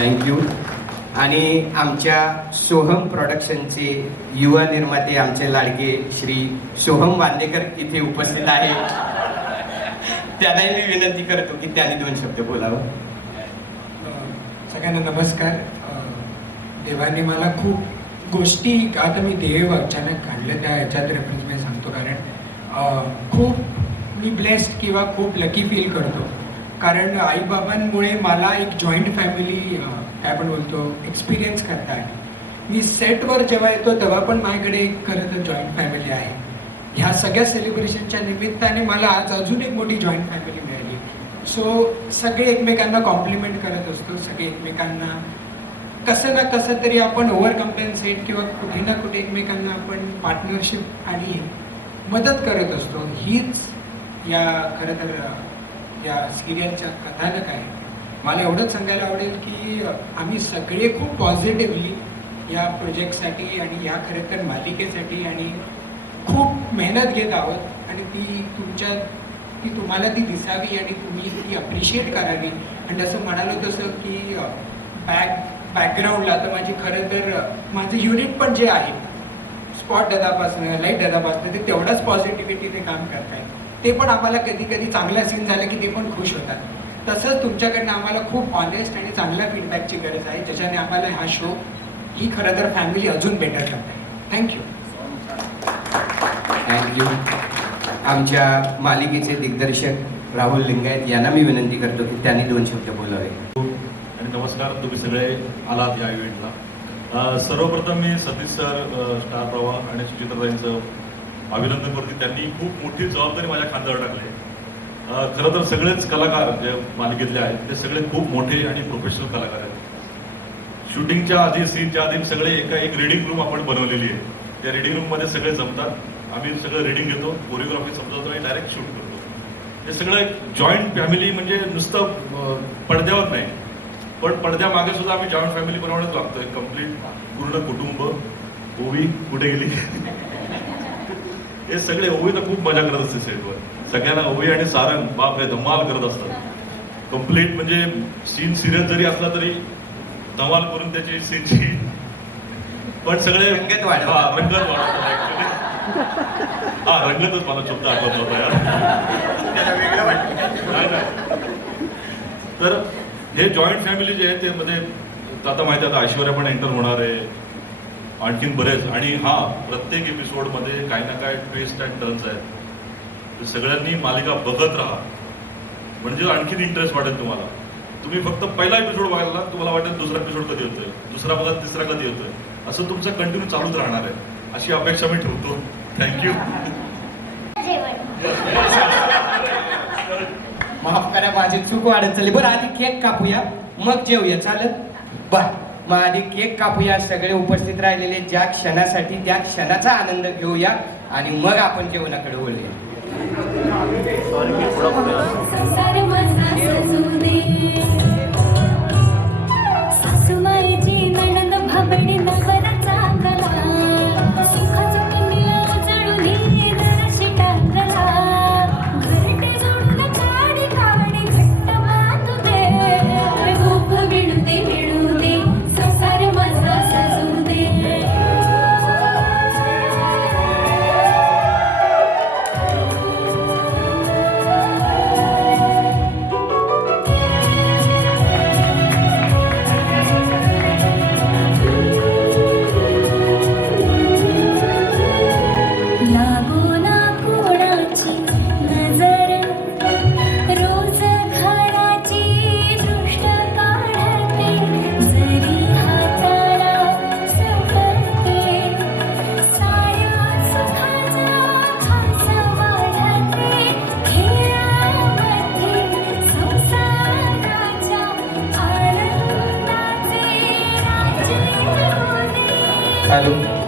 Thank you आणि आमच्या सोहम प्रोडक्शनचे युवा निर्माते आमचे लाडके श्री सोहम वांदेकर इथे उपस्थित आहे. त्यांनाही मी विनंती करतो की त्यांनी दोन शब्द बोलावं. सगळ्यांना नमस्कार. देवाने मला खूप गोष्टी आता मी देव अचानक काढलं त्या ह्याच्यात रेफरन्स मी सांगतो. कारण खूप मी ब्लेस्ड किंवा खूप लकी फील करतो. कारण आईबाबांमुळे मला एक जॉईंट फॅमिली काय आपण बोलतो एक्सपिरियन्स करता आहे मी सेटवर जेव्हा येतो तेव्हा पण माझ्याकडे एक खरं तर जॉईंट फॅमिली आहे. ह्या सगळ्या सेलिब्रेशनच्या निमित्ताने मला आज अजून एक मोठी जॉईंट फॅमिली मिळाली. सो सगळे एकमेकांना कॉम्प्लिमेंट करत असतो सगळे एकमेकांना कसं ना कसं तरी आपण ओव्हर कम्पेन्सेट किंवा कुठे ना कुठे एकमेकांना आपण पार्टनरशिप आणि मदत करत असतो. हीच या खरं तर या सिरियलच्या कथानक आहे. मला एवढंच सांगायला आवडेल की आम्ही सगळे खूप पॉझिटिव्हली या प्रोजेक्टसाठी आणि या खरं तर मालिकेसाठी आणि खूप मेहनत घेत आहोत. आणि ती तुमच्या ती तुम्हाला ती दिसावी आणि तुम्ही ती अप्रिशिएट करावी. आणि जसं म्हणालो तसं की बॅक बॅकग्राऊंडला तर माझी खरं तर माझं युनिट पण जे आहे स्पॉट दादापासून लाइट दादापासून ते तेवढाच पॉझिटिव्हिटीने काम करतायत. ते पण आम्हाला कधी कधी चांगला सीन झाला की ते पण खुश होतात. तसंच तुमच्याकडनं आम्हाला खूप ऑनेस्ट आणि चांगल्या फीडबॅकची गरज आहे ज्याच्याने आम्हाला हा शो ही खरं तर फॅमिली अजून बेटर करते थँक्यू थँक्यू आमच्या मालिकेचे दिग्दर्शक राहुल लिंगायत यांना मी विनंती करतो की त्यांनी दोन शब्द बोलावे. आणि नमस्कार तुम्ही सगळे आलात या इव्हेंटला सर्वप्रथम मी सतीश सर स्टार प्रवाह आणि सुचित्राताईंचं अभिनंदन करते. त्यांनी खूप मोठी जबाबदारी माझ्या खांद्यावर टाकली आहे. खरं तर सगळेच कलाकार जे मालिकेतले आहेत ते सगळे खूप मोठे आणि प्रोफेशनल कलाकार आहेत. शूटिंगच्या आधी सीनच्या आधी सगळे एका एक रिडिंग रूम आपण बनवलेली आहे. त्या रिडिंग रूममध्ये सगळे जमतात. आम्ही सगळं रिडिंग घेतो कोरिओग्राफी समजवतो आणि डायरेक्ट शूट करतो. हे सगळं एक जॉईंट फॅमिली म्हणजे नुसतं पडद्यावर नाही. पण पडद्यामागे सुद्धा आम्ही जॉईंट फॅमिली बनवणंच लागतोय. कंप्लीट पूर्ण कुटुंब. ओवी कुठे गेली? हे सगळे ओवी तर खूप मजा करत असते सेटवर सगळ्यांना ओवी आणि सारंग बाप रे धमाल करत असतात कंप्लीट म्हणजे सीन सिरियस जरी असला तरी धमाल करून त्याची सीनची पण सगळे रंगत वाढवतात. हा. हा रंगतच मला शब्द आठवत नाही. तर हे जॉईंट फॅमिली जे आहे ते मध्ये आता माहिती आहे आता ऐश्वर्या पण एंटर होणार आहे आणखीन बरेच. आणि हा प्रत्येक एपिसोडमध्ये काही ना काही ट्विस्ट अँड टर्न्स आहेत. सगळ्यांनी मालिका बघत राहा. म्हणजे आणखीन इंटरेस्ट वाटेल तुम्हाला. तुम्ही फक्त पहिला एपिसोड बघायला तुम्हाला वाटेल दुसरा एपिसोड कधी होतोय दुसरा बघा तिसरा कधी होतोय असं तुमचं कंटिन्यू चालूच राहणार आहे. अशी अपेक्षा मी ठेवतो. थँक्यू माफ करा माझी चूक वाढत चालली. बरं आधी केक कापूया. मग जेवूया. चालेल? बाय. मग आधी केक कापूया सगळे उपस्थित राहिलेले ज्या क्षणासाठी त्या क्षणाचा आनंद घेऊया आणि मग आपण जेवणाकडे वळूया. Hallelujah.